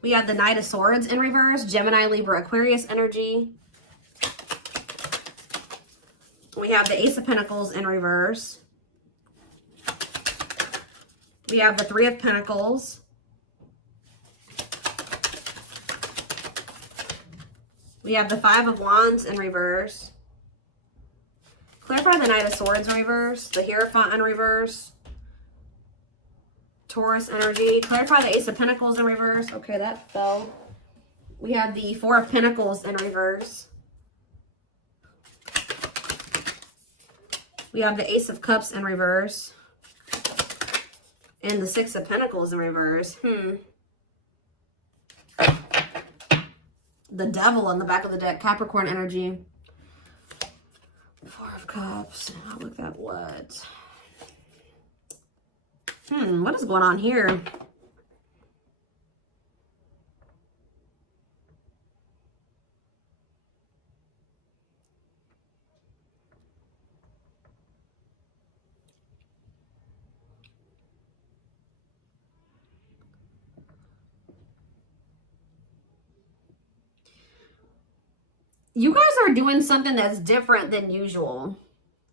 We have the Knight of Swords in reverse, Gemini, Libra, Aquarius energy. We have the Ace of Pentacles in reverse. We have the Three of Pentacles. We have the Five of Wands in reverse. Clarify the Knight of Swords in reverse, the Hierophant in reverse. Taurus energy. Clarify the Ace of Pentacles in reverse. Okay, that fell. We have the Four of Pentacles in reverse. We have the Ace of Cups in reverse. And the Six of Pentacles in reverse. The Devil on the back of the deck. Capricorn energy. Four of Cups. Oh, look at what? What is going on here? You guys are doing something that's different than usual,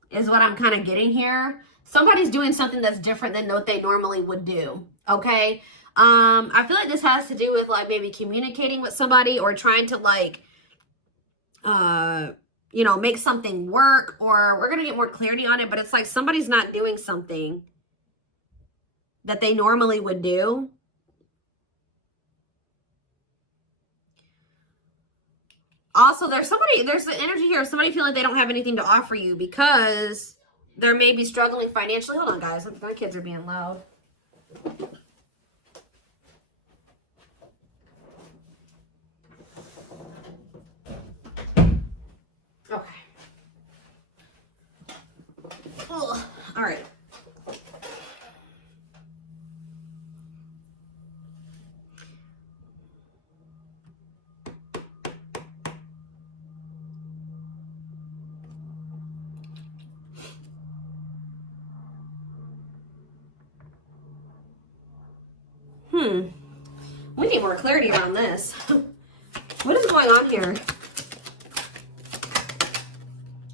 is what I'm kind of getting here. Somebody's doing something that's different than what they normally would do, okay? I feel like this has to do with, like, maybe communicating with somebody or trying to, like, you know, make something work, or we're going to get more clarity on it, but it's like somebody's not doing something that they normally would do. Also, there's the energy here of somebody feeling like they don't have anything to offer you because they may be struggling financially. Hold on, guys. My kids are being loud. Okay. Ugh. All right. We need more clarity around this. What is going on here?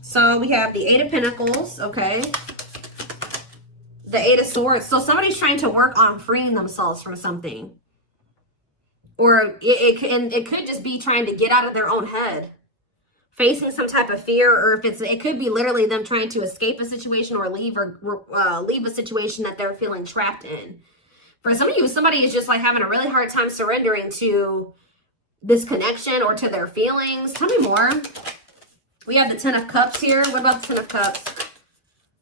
So we have the Eight of Pentacles, okay? The Eight of Swords. So somebody's trying to work on freeing themselves from something. Or it could just be trying to get out of their own head. Facing some type of fear, or if it could be literally them trying to escape a situation or leave a situation that they're feeling trapped in. For some of you, somebody is just like having a really hard time surrendering to this connection or to their feelings. Tell me more. We have the Ten of Cups here. What about the Ten of Cups?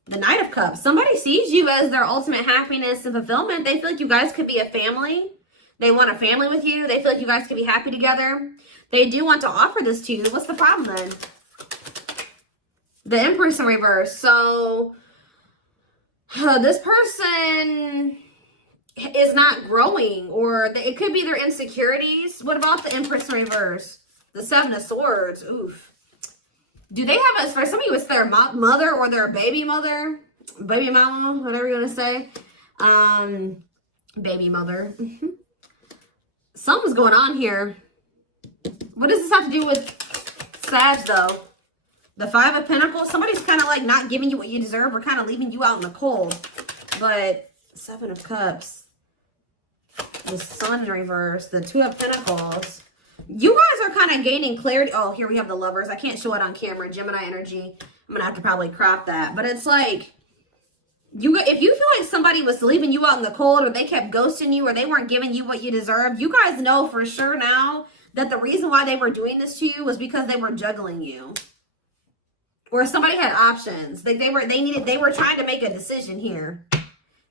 The Knight of Cups. Somebody sees you as their ultimate happiness and fulfillment. They feel like you guys could be a family. They want a family with you. They feel like you guys could be happy together. They do want to offer this to you. What's the problem then? The Empress in reverse. So this person is not growing, or it could be their insecurities. What about the Empress in reverse? The Seven of Swords. Oof. Do they have for some of you, it's their mother or their baby mother, baby mama, whatever you want to say. Baby mother. Something's going on here. What does this have to do with Sag, though? The Five of Pentacles. Somebody's kind of like not giving you what you deserve, or kind of leaving you out in the cold. But Seven of Cups. The Sun in reverse. The Two of Pentacles. You guys are kind of gaining clarity. Oh, here we have the Lovers. I can't show it on camera. Gemini energy. I'm going to have to probably crop that. But it's like, if you feel like somebody was leaving you out in the cold, or they kept ghosting you, or they weren't giving you what you deserve, you guys know for sure now that the reason why they were doing this to you was because they were juggling you. Or somebody had options. Like they were trying to make a decision here.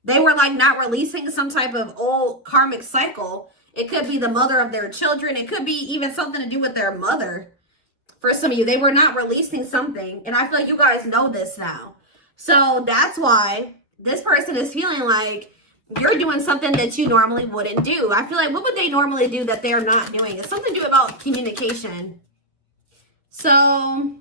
They were like not releasing some type of old karmic cycle. It could be the mother of their children. It could be even something to do with their mother. For some of you, they were not releasing something. And I feel like you guys know this now. So that's why this person is feeling like you're doing something that you normally wouldn't do. I feel like, what would they normally do that they're not doing? It's something to do about communication. So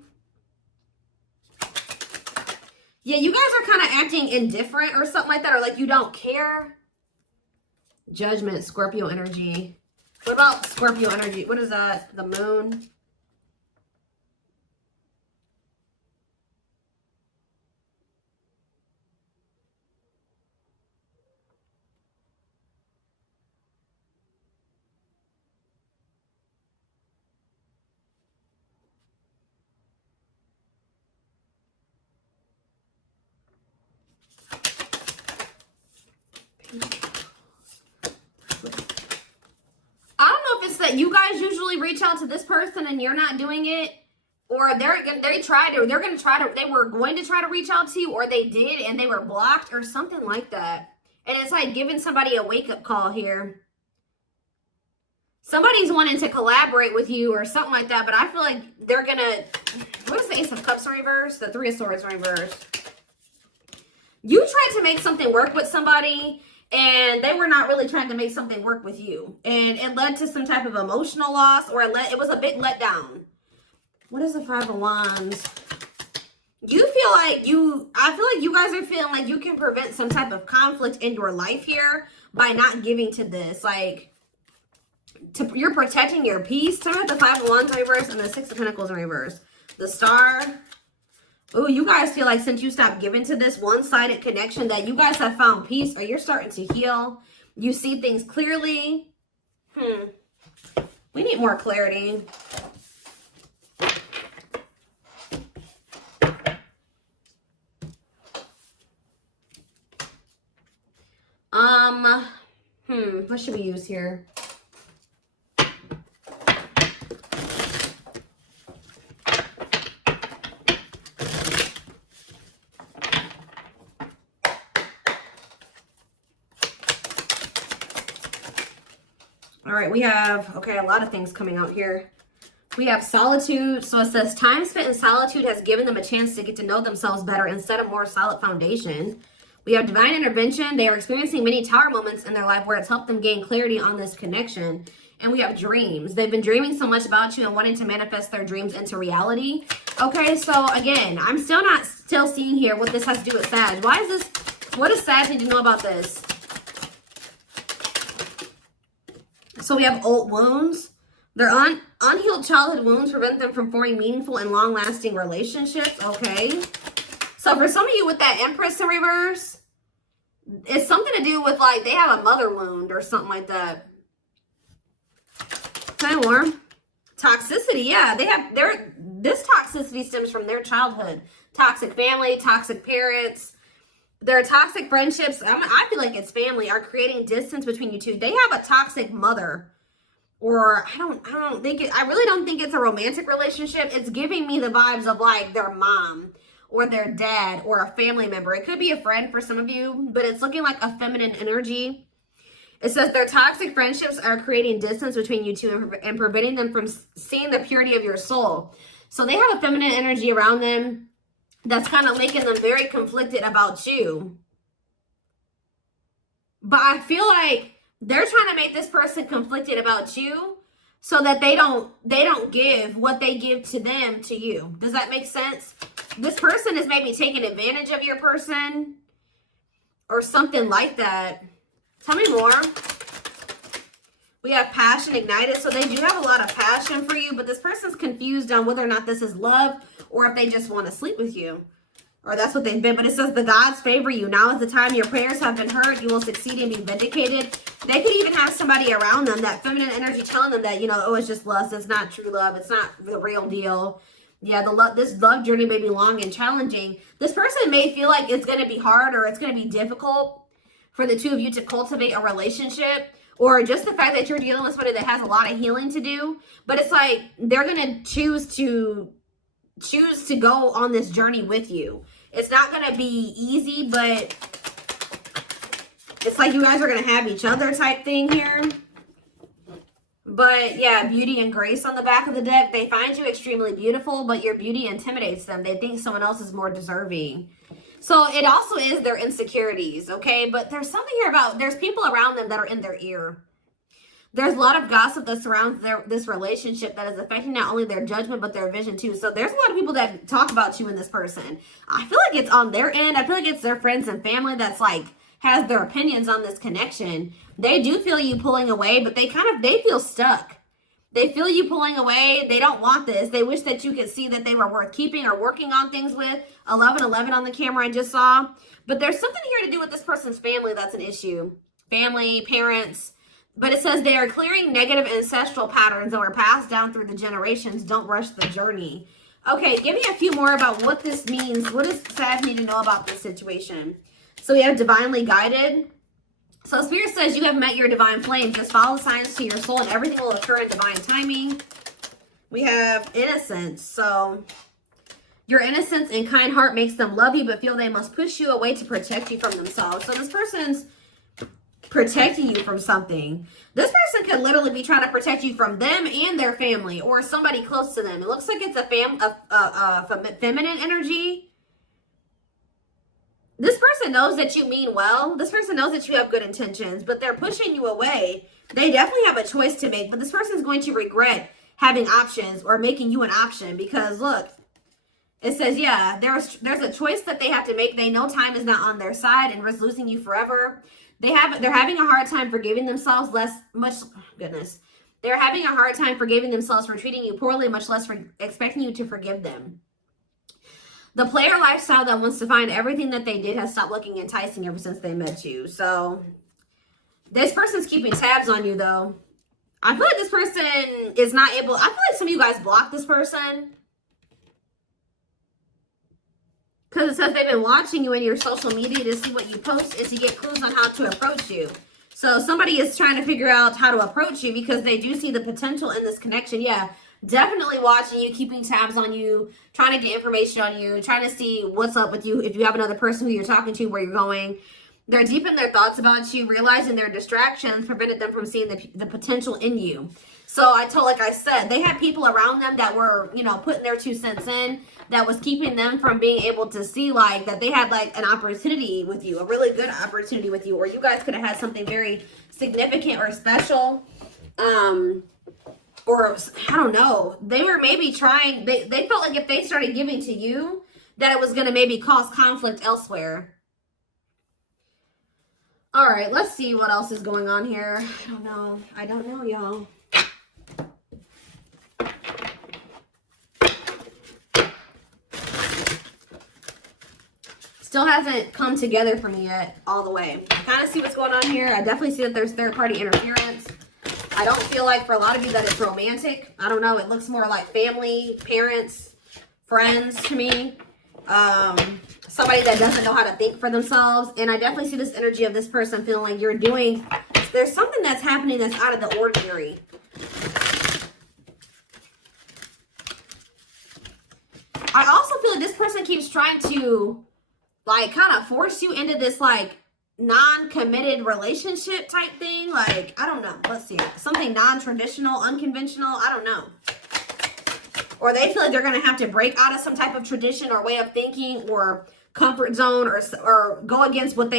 yeah, you guys are kind of acting indifferent or something like that, or like you don't care. Judgment, Scorpio energy. What about Scorpio energy? What is that? The moon. I don't know if it's that you guys usually reach out to this person and you're not doing it, or they were going to try to reach out to you, or they did and they were blocked or something like that. And it's like giving somebody a wake-up call here. Somebody's wanting to collaborate with you or something like that, but I feel like they're going to... What is the Ace of Cups in reverse? The Three of Swords in reverse. You tried to make something work with somebody, and they were not really trying to make something work with you. And it led to some type of emotional loss, or it was a big letdown. What is the Five of Wands? I feel like you guys are feeling like you can prevent some type of conflict in your life here by not giving to this. Like, you're protecting your peace. Tell me about the Five of Wands in reverse and the Six of Pentacles in reverse. The Star. Oh, you guys feel like since you stopped giving to this one-sided connection that you guys have found peace, or you're starting to heal. You see things clearly. We need more clarity. What should we use here? All right, we have, okay, a lot of things coming out here. We have solitude. So it says, time spent in solitude has given them a chance to get to know themselves better and set a more solid foundation. We have divine intervention. They are experiencing many tower moments in their life where it's helped them gain clarity on this connection. And we have dreams. They've been dreaming so much about you and wanting to manifest their dreams into reality. Okay, so again, I'm still seeing here what this has to do with Sag. Why is this, what does Sag need to know about this? So we have old wounds. Their unhealed childhood wounds prevent them from forming meaningful and long-lasting relationships. Okay. So for some of you with that Empress in reverse, it's something to do with like they have a mother wound or something like that. Kind of warm. Toxicity, yeah. This toxicity stems from their childhood. Toxic family, toxic parents. Their toxic friendships, I feel like it's family, are creating distance between you two. They have a toxic mother. Or I really don't think it's a romantic relationship. It's giving me the vibes of like their mom or their dad or a family member. It could be a friend for some of you, but it's looking like a feminine energy. It says their toxic friendships are creating distance between you two and preventing them from seeing the purity of your soul. So they have a feminine energy around them that's kind of making them very conflicted about you. But I feel like they're trying to make this person conflicted about you so that they don't give what they give to them to you. Does that make sense? This person is maybe taking advantage of your person or something like that. Tell me more. We have passion ignited. So they do have a lot of passion for you, but this person's confused on whether or not this is love or if they just want to sleep with you. Or that's what they've been. But it says the gods favor you. Now is the time your prayers have been heard. You will succeed and be vindicated. They could even have somebody around them, that feminine energy telling them that, you know, oh, it's just lust. It's not true love. It's not the real deal. Yeah, this love journey may be long and challenging. This person may feel like it's going to be hard or it's going to be difficult for the two of you to cultivate a relationship. Or just the fact that you're dealing with somebody that has a lot of healing to do. But it's like they're going to choose to go on this journey with you. It's not going to be easy, but it's like you guys are going to have each other type thing here. But yeah, beauty and grace on the back of the deck. They find you extremely beautiful, but your beauty intimidates them. They think someone else is more deserving. So it also is their insecurities, okay? But there's something here about, there's people around them that are in their ear. There's a lot of gossip that surrounds this relationship that is affecting not only their judgment, but their vision too. So there's a lot of people that talk about you and this person. I feel like it's on their end. I feel like it's their friends and family that's like has their opinions on this connection. They do feel you pulling away, but they feel stuck. They feel you pulling away. They don't want this. They wish that you could see that they were worth keeping or working on things with. 1111 on the camera I just saw. But there's something here to do with this person's family that's an issue. Family, parents. But it says they are clearing negative ancestral patterns that were passed down through the generations. Don't rush the journey. Okay, give me a few more about what this means. What does Sag need to know about this situation? So we have divinely guided. So Spirit says you have met your divine flame. Just follow the signs to your soul and everything will occur in divine timing. We have innocence. So your innocence and kind heart makes them love you but feel they must push you away to protect you from themselves. So this person's protecting you from something. This person could literally be trying to protect you from them and their family or somebody close to them. It looks like it's a feminine energy. This person knows that you mean well. This person knows that you have good intentions, but they're pushing you away. They definitely have a choice to make, but this person's going to regret having options or making you an option because look, it says, yeah, there's a choice that they have to make. They know time is not on their side and risk losing you forever. They're having a hard time forgiving themselves, They're having a hard time forgiving themselves for treating you poorly, much less for expecting you to forgive them. The player lifestyle that wants to find everything that they did has stopped looking enticing ever since they met you. So this person's keeping tabs on you though. I feel like this person is not able, I feel like some of you guys blocked this person. Because it says they've been watching you in your social media to see what you post and to get clues on how to approach you. So somebody is trying to figure out how to approach you because they do see the potential in this connection. Yeah, definitely watching you, keeping tabs on you, trying to get information on you, trying to see what's up with you. If you have another person who you're talking to, where you're going. They're deep in their thoughts about you, realizing their distractions prevented them from seeing the potential in you. So like I said, they had people around them that were, putting their 2 cents in, that was keeping them from being able to see like that they had like an opportunity with you, a really good opportunity with you, or you guys could have had something very significant or special. Or I don't know, they were maybe trying, they felt like if they started giving to you, that it was going to maybe cause conflict elsewhere. All right, let's see what else is going on here. I don't know, y'all. Still hasn't come together for me yet all the way. I kind of see what's going on here. I definitely see that there's third-party interference. I don't feel like for a lot of you that it's romantic. I don't know. It looks more like family, parents, friends to me. Somebody that doesn't know how to think for themselves. And I definitely see this energy of this person feeling like there's something that's happening that's out of the ordinary. I also feel like this person keeps trying to like kind of force you into this like non-committed relationship type thing. Like, I don't know. Let's see. Something non-traditional, unconventional. I don't know. Or they feel like they're going to have to break out of some type of tradition or way of thinking or comfort zone or go against what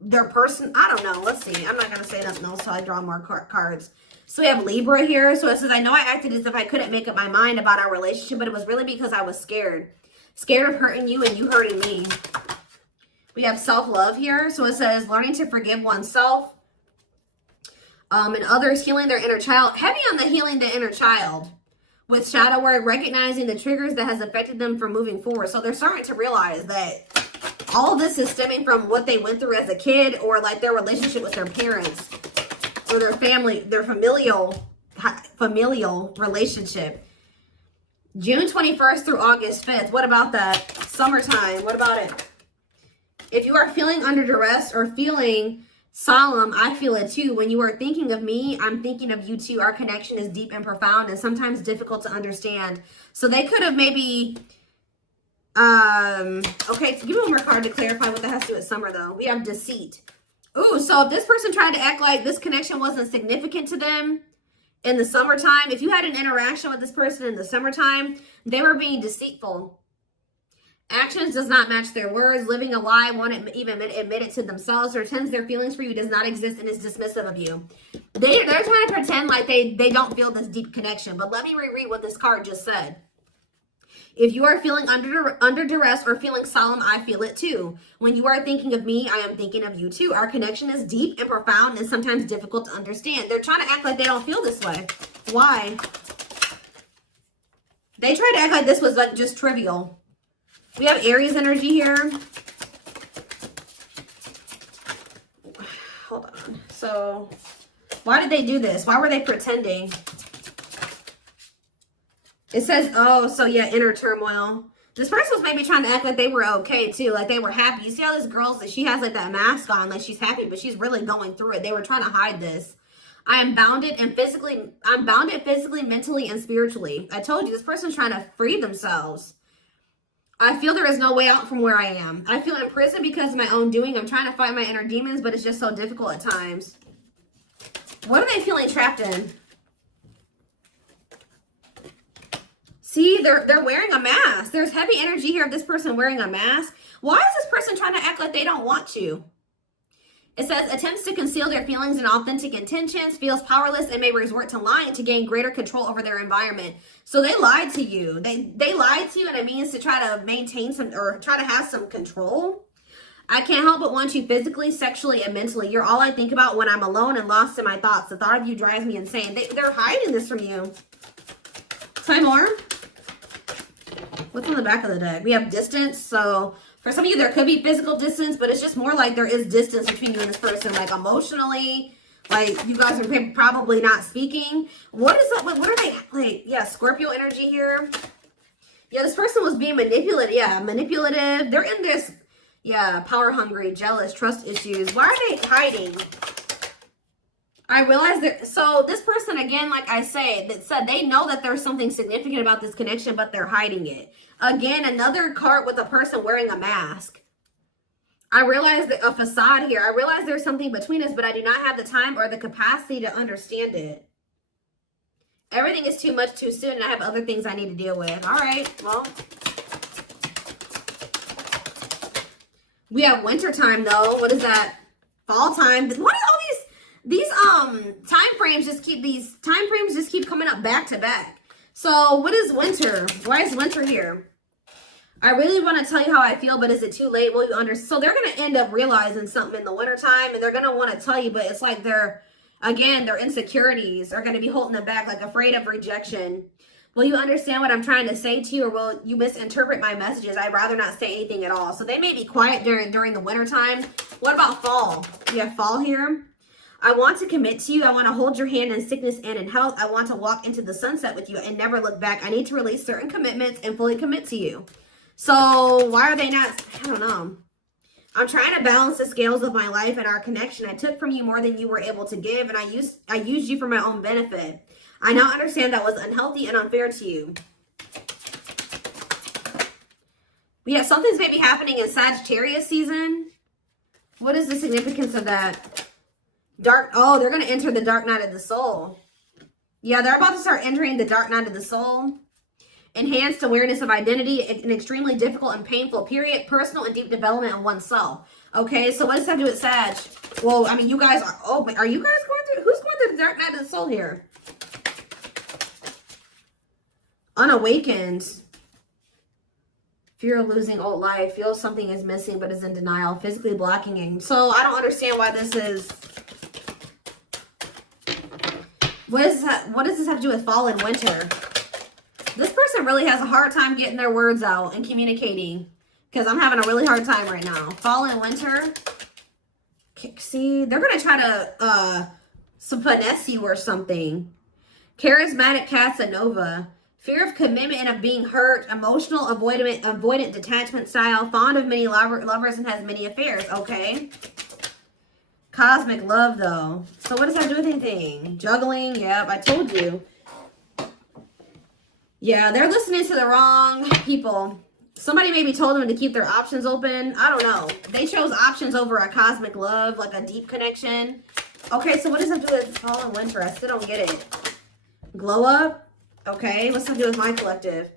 their person. I don't know. Let's see. I'm not going to say nothing else until I draw more cards. So we have Libra here. So it says, I know I acted as if I couldn't make up my mind about our relationship, but it was really because I was scared. Scared of hurting you and you hurting me. We have self-love here. So it says learning to forgive oneself and others, healing their inner child. Heavy on the healing the inner child. With shadow work, recognizing the triggers that has affected them from moving forward. So they're starting to realize that all of this is stemming from what they went through as a kid or like their relationship with their parents or their family, their familial relationship. June 21st through August 5th. What about that? Summertime. What about it? If you are feeling under duress or feeling solemn, I feel it too. When you are thinking of me, I'm thinking of you too. Our connection is deep and profound and sometimes difficult to understand. So they could have maybe, okay, give me one more card to clarify what that has to do with summer though. We have deceit. Ooh, so if this person tried to act like this connection wasn't significant to them in the summertime, if you had an interaction with this person in the summertime, they were being deceitful. Actions does not match their words. Living a lie, won't even admit it to themselves, or pretends their feelings for you does not exist and is dismissive of you. They're trying to pretend like they don't feel this deep connection. But let me reread what this card just said. If you are feeling under duress or feeling solemn, I feel it too. When you are thinking of me, I am thinking of you too. Our connection is deep and profound and sometimes difficult to understand. They're trying to act like they don't feel this way. Why? They tried to act like this was like just trivial. We have Aries energy here. Hold on. So, why did they do this? Why were they pretending? It says, oh, so yeah, inner turmoil. This person was maybe trying to act like they were okay too, like they were happy. You see how this girl, that she has like that mask on, like she's happy, but she's really going through it. They were trying to hide this. I'm bounded physically, mentally, and spiritually. I told you, this person's trying to free themselves. I feel there is no way out from where I am. I feel in prison because of my own doing. I'm trying to fight my inner demons, but it's just so difficult at times. What are they feeling trapped in? See, they're wearing a mask. There's heavy energy here of this person wearing a mask. Why is this person trying to act like they don't want you? It says, attempts to conceal their feelings and authentic intentions, feels powerless, and may resort to lying to gain greater control over their environment. So they lied to you. They lied to you, and it means to try to maintain some, or try to have some control. I can't help but want you physically, sexually, and mentally. You're all I think about when I'm alone and lost in my thoughts. The thought of you drives me insane. They're hiding this from you. Try more. What's on the back of the deck? We have distance. So for some of you, there could be physical distance, but it's just more like there is distance between you and this person, like emotionally. Like you guys are probably not speaking. What is that? What are they like? Yeah, Scorpio energy here. Yeah, this person was being manipulated. Yeah, manipulative. They're in this, yeah, power hungry, jealous, trust issues. Why are they hiding? I realize that, so this person, again, like I say, that said they know that there's something significant about this connection, but they're hiding it. Again, another card with a person wearing a mask. I realize that a facade here. I realize there's something between us, but I do not have the time or the capacity to understand it. Everything is too much too soon, and I have other things I need to deal with. All right, well. We have winter time, though. What is that? Fall time. What are all these time frames just keep coming up back to back. So what is winter? Why is winter here? I really want to tell you how I feel, but is it too late? Will you understand? So they're going to end up realizing something in the wintertime, and they're going to want to tell you, but it's like their insecurities are going to be holding them back, like afraid of rejection. Will you understand what I'm trying to say to you, or will you misinterpret my messages? I'd rather not say anything at all. So they may be quiet during the wintertime. What about fall? We have fall here. I want to commit to you. I want to hold your hand in sickness and in health. I want to walk into the sunset with you and never look back. I need to release certain commitments and fully commit to you. So why are they not? I don't know. I'm trying to balance the scales of my life and our connection. I took from you more than you were able to give, and I used you for my own benefit. I now understand that was unhealthy and unfair to you. We have something's maybe happening in Sagittarius season. What is the significance of that? They're going to enter the dark night of the soul. Yeah, they're about to start entering the dark night of the soul. Enhanced awareness of identity, an extremely difficult and painful period, personal and deep development of oneself. Okay, so what does that do with Sag? Well, I mean, you guys are, are you guys going through, who's going through the dark night of the soul here? Unawakened. Fear of losing old life, feels something is missing but is in denial, physically blocking it. So I don't understand why this is. What does this have to do with fall and winter? This person really has a hard time getting their words out and communicating, because I'm having a really hard time right now. Fall and winter. See, they're going to try to finesse you or something. Charismatic Casanova. Fear of commitment and of being hurt. Emotional avoidant detachment style. Fond of many lovers and has many affairs. Okay. Cosmic love, though. So what does that do with anything? Juggling. Yep, I told you. Yeah, they're listening to the wrong people. Somebody maybe told them to keep their options open. I don't know. They chose options over a cosmic love, like a deep connection. Okay, so what does that do with fall and winter? I still don't get it. Glow up. Okay, what's that do with my collective?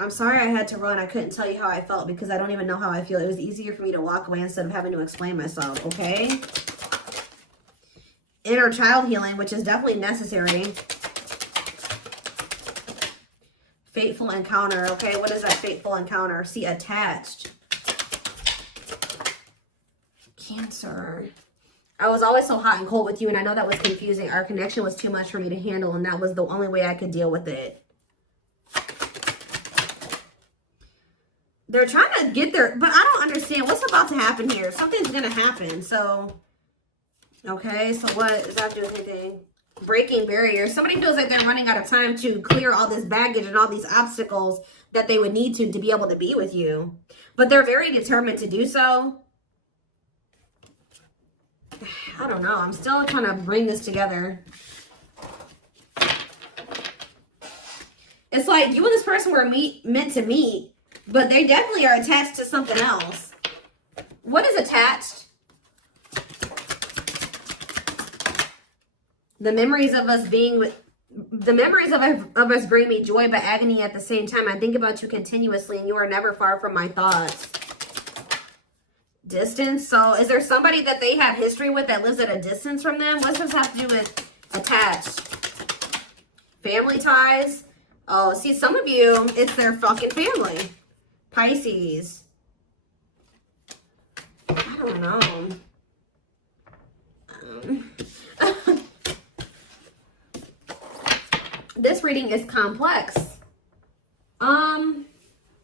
I'm sorry I had to run. I couldn't tell you how I felt because I don't even know how I feel. It was easier for me to walk away instead of having to explain myself, okay? Inner child healing, which is definitely necessary. Fateful encounter. Okay, what is that fateful encounter? See, attached. Cancer. I was always so hot and cold with you, and I know that was confusing. Our connection was too much for me to handle, and that was the only way I could deal with it. They're trying to get there, but I don't understand what's about to happen here. Something's going to happen. So, okay, so what is that doing anything? Breaking barriers. Somebody feels like they're running out of time to clear all this baggage and all these obstacles that they would need to be able to be with you. But they're very determined to do so. I don't know. I'm still trying to bring this together. It's like you and this person were meant to meet, but they definitely are attached to something else. What is attached? The memories of us being with, the memories of us bring me joy but agony at the same time. I think about you continuously and you are never far from my thoughts. Distance. So is there somebody that they have history with that lives at a distance from them? What's this have to do with attached? Family ties. Oh, see, some of you, it's their fucking family. Pisces. I don't know. This reading is complex.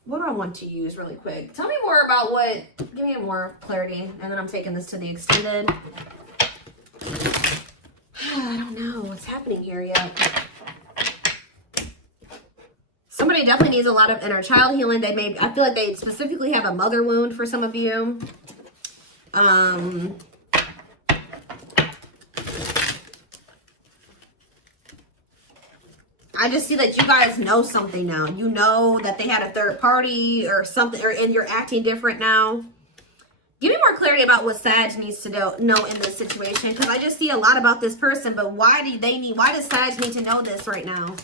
What do I want to use really quick? Tell me more about what, give me more clarity, and then I'm taking this to the extended. I don't know what's happening here yet. Somebody definitely needs a lot of inner child healing. They may, I feel like they specifically have a mother wound for some of you. I just see that you guys know something now. You know that they had a third party or something, and you're acting different now. Give me more clarity about what Sag needs to know in this situation, because I just see a lot about this person, but why does Sag need to know this right now?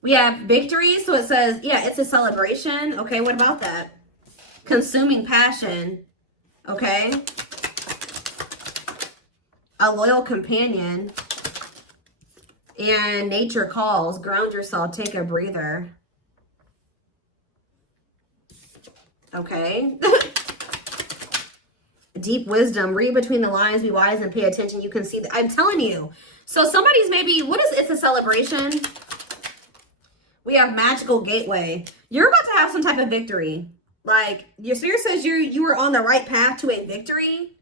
We have victory, so it says, yeah, it's a celebration. Okay, what about that? Consuming passion. Okay. A loyal companion. And nature calls. Ground yourself. Take a breather. Okay. Deep wisdom. Read between the lines. Be wise and pay attention. You can see that. I'm telling you. So somebody's maybe, what is it's a celebration? We have magical gateway. You're about to have some type of victory. Like, your spirit says you were on the right path to a victory.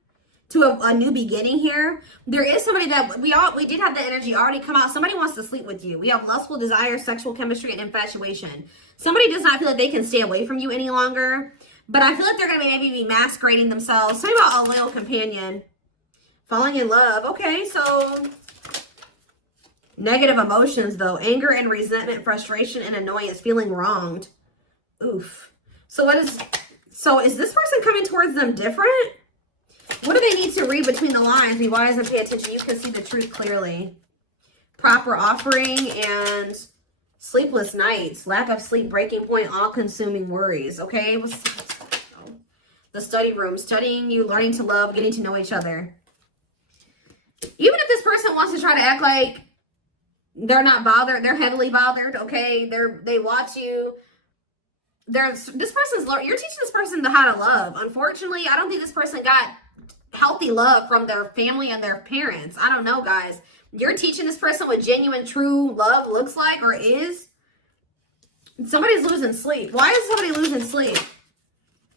To a new beginning here. There is somebody that we did have the energy already come out. Somebody wants to sleep with you. We have lustful desire, sexual chemistry, and infatuation. Somebody does not feel like they can stay away from you any longer. But I feel like they're going to maybe be masquerading themselves. Something about a loyal companion. Falling in love. Okay, so negative emotions though. Anger and resentment, frustration and annoyance, feeling wronged. Oof. So is this person coming towards them different? What do they need to read between the lines? Be wise and pay attention. You can see the truth clearly. Proper offering and sleepless nights. Lack of sleep, breaking point, all-consuming worries. Okay? The study room. Studying you, learning to love, getting to know each other. Even if this person wants to try to act like they're not bothered, they're heavily bothered, okay? They watch you. You're teaching this person how to love. Unfortunately, I don't think this person got healthy love from their family and their parents. I don't know, guys. You're teaching this person what genuine, true love looks like or is. Somebody's losing sleep. Why is somebody losing sleep?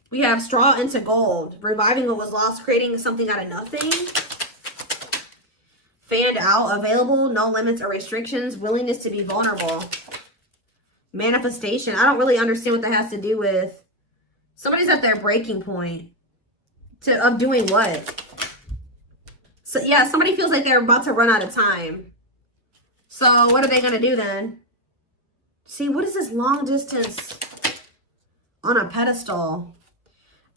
We have straw into gold. Reviving what was lost, creating something out of nothing. Fanned out, available, no limits or restrictions. Willingness to be vulnerable. Manifestation. I don't really understand what that has to do with. Somebody's at their breaking point. Of doing what? So yeah, somebody feels like they're about to run out of time. So what are they going to do then? See, what is this long distance on a pedestal?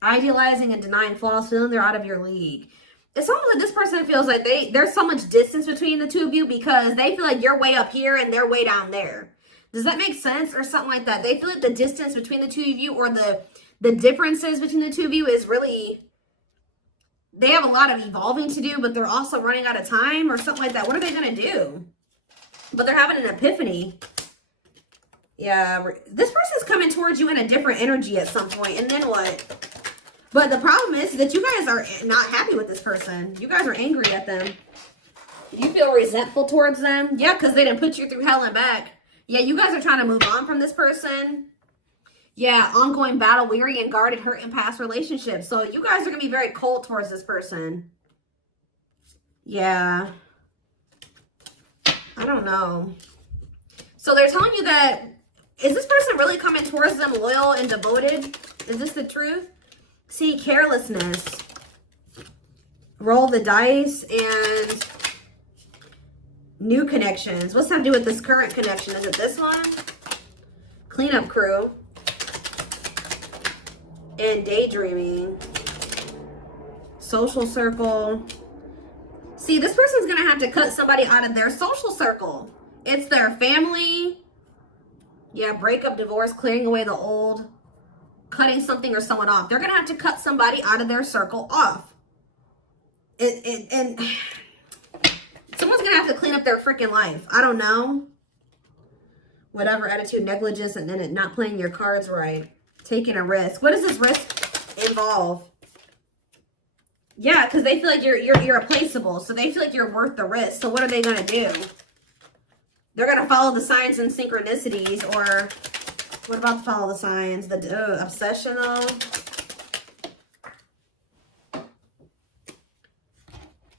Idealizing and denying flaws, feeling they're out of your league. It's almost like this person feels like there's so much distance between the two of you because they feel like you're way up here and they're way down there. Does that make sense? Or something like that. They feel like the distance between the two of you or the differences between the two of you is really... They have a lot of evolving to do, but they're also running out of time or something like that. What are they going to do? But they're having an epiphany. Yeah, this person's coming towards you in a different energy at some point, and then what? But the problem is that you guys are not happy with this person. You guys are angry at them. You feel resentful towards them. Yeah, because they didn't put you through hell and back. Yeah, you guys are trying to move on from this person. Yeah, ongoing battle, weary, and guarded, hurt in past relationships. So you guys are going to be very cold towards this person. Yeah. I don't know. So they're telling you that, is this person really coming towards them loyal and devoted? Is this the truth? See, carelessness. Roll the dice and new connections. What's that to do with this current connection? Is it this one? Cleanup crew. And daydreaming. Social circle. See, this person's going to have to cut somebody out of their social circle. It's their family. Yeah, breakup, divorce, clearing away the old, cutting something or someone off. They're going to have to cut somebody out of their circle off. And someone's going to have to clean up their freaking life. I don't know. Whatever attitude, negligence, and then it not playing your cards right. Taking a risk. What does this risk involve? Yeah, because they feel like you're irreplaceable. So they feel like you're worth the risk. So what are they going to do? They're going to follow the signs and synchronicities. Or what about follow the signs? The obsessional.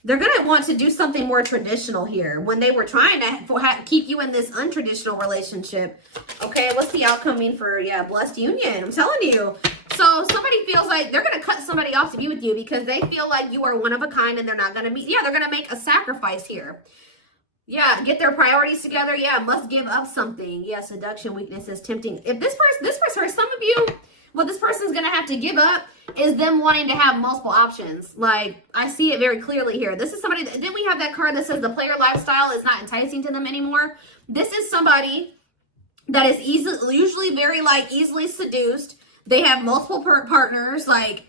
They're going to want to do something more traditional here. When they were trying to keep you in this untraditional relationship. Okay, what's the outcome mean for, yeah, blessed union? I'm telling you. So somebody feels like they're going to cut somebody off to be with you because they feel like you are one of a kind and they're not going to meet. Yeah, they're going to make a sacrifice here. Yeah, get their priorities together. Yeah, must give up something. Yeah, seduction, weaknesses, tempting. If this person, some of you, what this person's going to have to give up is them wanting to have multiple options. Like, I see it very clearly here. This is somebody, then we have that card that says the player lifestyle is not enticing to them anymore. This is somebody that is usually very, like, easily seduced. They have multiple partners. Like,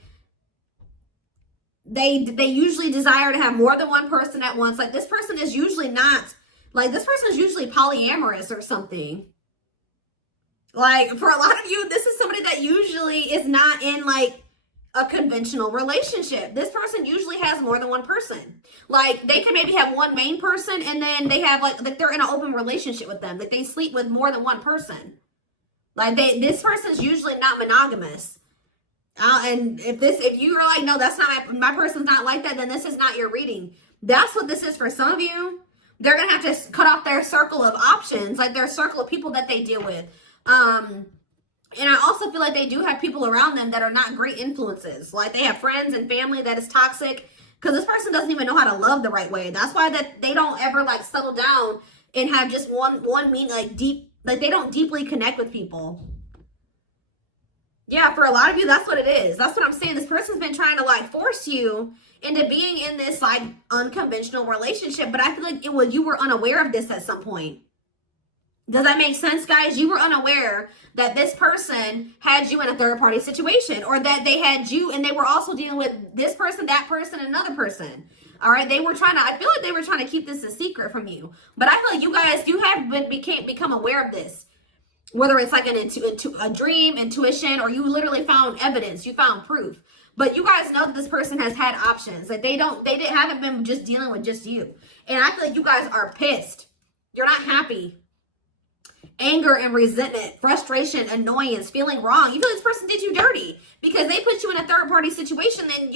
they usually desire to have more than one person at once. Like, this person is usually not, like, this person is usually polyamorous or something. Like, for a lot of you, this is somebody that usually is not in, like, a conventional relationship. This person usually has more than one person. Like, they can maybe have one main person and then they have, like they're in an open relationship with them. Like, they sleep with more than one person. Like, this person's usually not monogamous. And if you are like, no, that's not, my person's not like that, then this is not your reading. That's what this is for some of you. They're going to have to cut off their circle of options, like their circle of people that they deal with. And I also feel like they do have people around them that are not great influences. Like, they have friends and family that is toxic because this person doesn't even know how to love the right way. That's why that they don't ever, like, settle down and have just one mean, like, deep, like, they don't deeply connect with people. Yeah, for a lot of you, that's what it is. That's what I'm saying. This person's been trying to, like, force you into being in this, like, unconventional relationship. But I feel like you were unaware of this at some point. Does that make sense, guys? You were unaware that this person had you in a third-party situation, or that they had you and they were also dealing with this person, that person, another person. All right, they were trying to, I feel like they were trying to keep this a secret from you. But I feel like you guys, you have become aware of this. Whether it's like a dream, intuition, or you literally found evidence, you found proof. But you guys know that this person has had options. Like, haven't been just dealing with just you. And I feel like you guys are pissed. You're not happy. Anger and resentment, frustration, annoyance, feeling wrong. You feel like this person did you dirty because they put you in a third-party situation and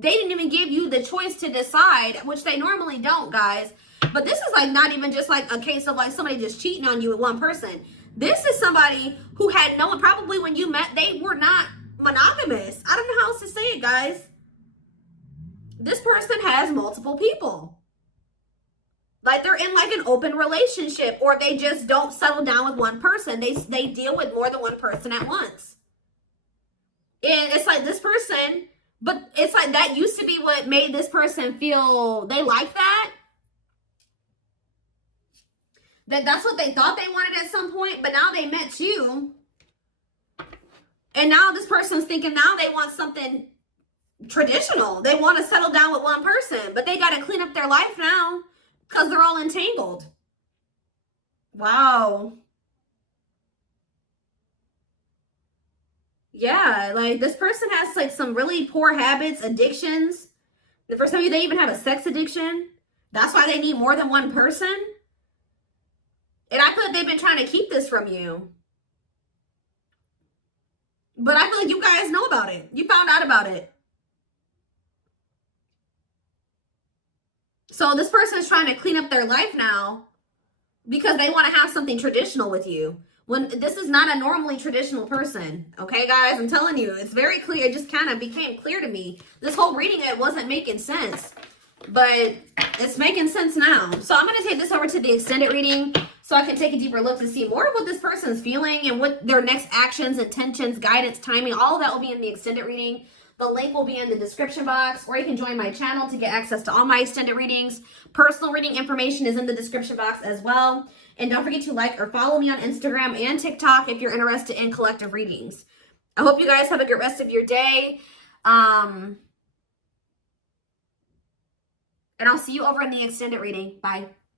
they didn't even give you the choice to decide, which they normally don't, guys. But this is like not even just like a case of like somebody just cheating on you with one person. This is somebody who had no one, probably when you met, they were not monogamous. I don't know how else to say it, guys. This person has multiple people. Like, they're in like an open relationship, or they just don't settle down with one person. They deal with more than one person at once. And it's like this person, but it's like that used to be what made this person feel they like that. That's what they thought they wanted at some point, but now they met you. And now this person's thinking now they want something traditional. They want to settle down with one person, but they got to clean up their life now because they're all entangled. Wow. Yeah, like this person has like some really poor habits, addictions. For some of you, they even have a sex addiction. That's why they need more than one person. And I feel like they've been trying to keep this from you. But I feel like you guys know about it. You found out about it. So this person is trying to clean up their life now because they want to have something traditional with you. When this is not a normally traditional person. Okay, guys, I'm telling you, it's very clear. It just kind of became clear to me. This whole reading, it wasn't making sense. But it's making sense now. So I'm going to take this over to the extended reading so I can take a deeper look to see more of what this person's feeling and what their next actions, intentions, guidance, timing, all of that will be in the extended reading. The link will be in the description box, or you can join my channel to get access to all my extended readings. Personal reading information is in the description box as well. And don't forget to like or follow me on Instagram and TikTok if you're interested in collective readings. I hope you guys have a good rest of your day. And I'll see you over in the extended reading. Bye.